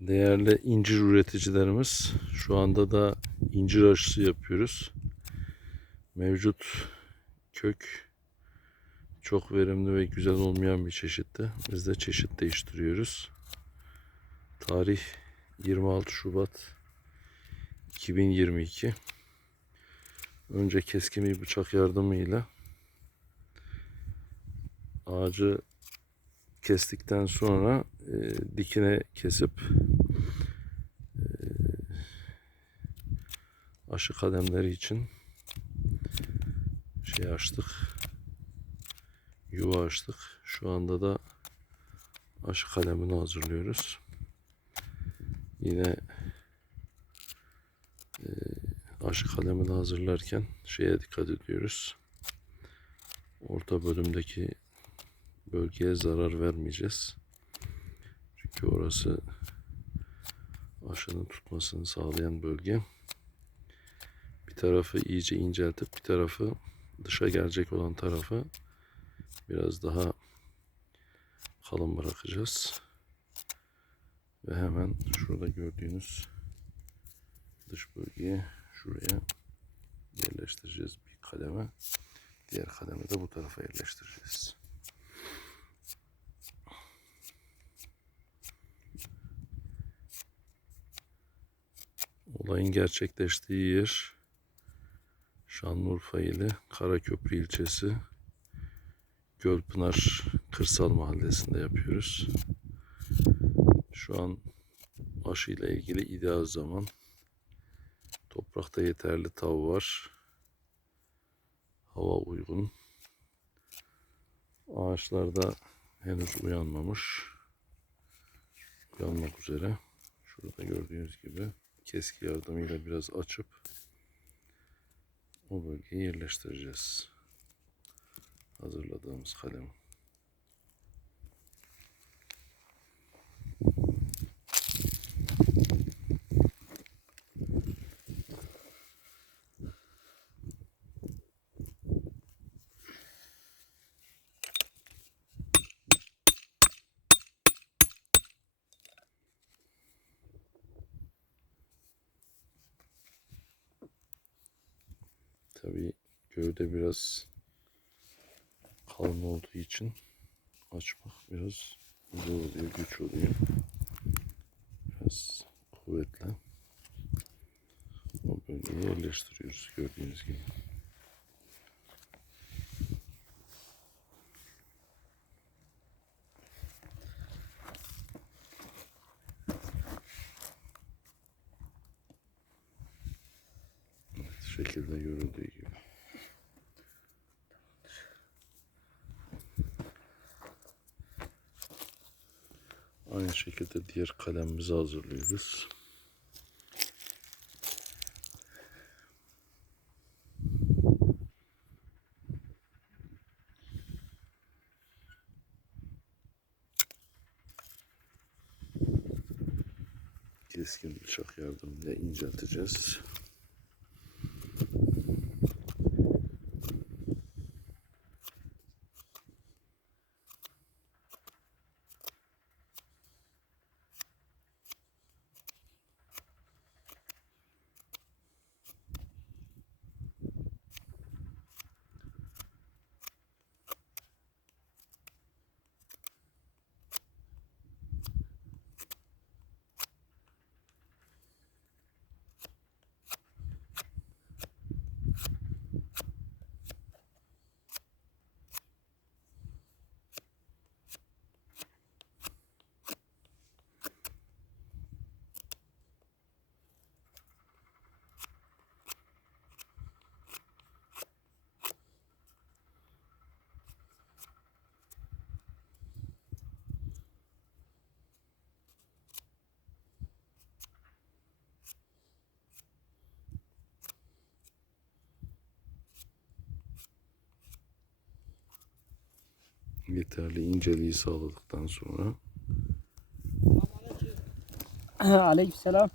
Değerli incir üreticilerimiz, şu anda da incir aşısı yapıyoruz. Mevcut kök çok verimli ve güzel olmayan bir çeşitti. Biz de çeşit değiştiriyoruz. Tarih 26 Şubat 2022. Önce keskin bir bıçak yardımıyla ağacı kestikten sonra e, dikine kesip e, aşı kalemleri için şey açtık. Yuva açtık. Şu anda da aşı kalemini hazırlıyoruz. Yine e, aşı kalemini hazırlarken şeye dikkat ediyoruz. Orta bölümdeki bölgeye zarar vermeyeceğiz. Çünkü orası aşının tutmasını sağlayan bölge. Bir tarafı iyice inceltip bir tarafı dışa gelecek olan tarafı biraz daha kalın bırakacağız. Ve hemen şurada gördüğünüz dış bölgeye şuraya yerleştireceğiz bir kademe. Diğer kademe de bu tarafa yerleştireceğiz. Olayın gerçekleştiği yer Şanlıurfa ile Karaköprü ilçesi Gölpınar Kırsal Mahallesi'nde yapıyoruz. Şu an aşı ile ilgili ideal zaman. Toprakta yeterli tav var. Hava uygun. Ağaçlarda henüz uyanmamış. Uyanmak üzere. Şurada gördüğünüz gibi keski yardımıyla biraz açıp o bölgeye yerleştireceğiz. Hazırladığımız kalem. Tabii gövde biraz kalın olduğu için açmak biraz zor oluyor, güç oluyor. Biraz kuvvetli. O bölgeye yerleştiriyoruz gördüğünüz gibi. Şekilde görüldüğü gibi. Aynı şekilde diğer kalemimizi hazırlıyoruz. Keskin bıçak yardımıyla incelteceğiz. Yeterli inceliği sağladıktan sonra Aleykümselam.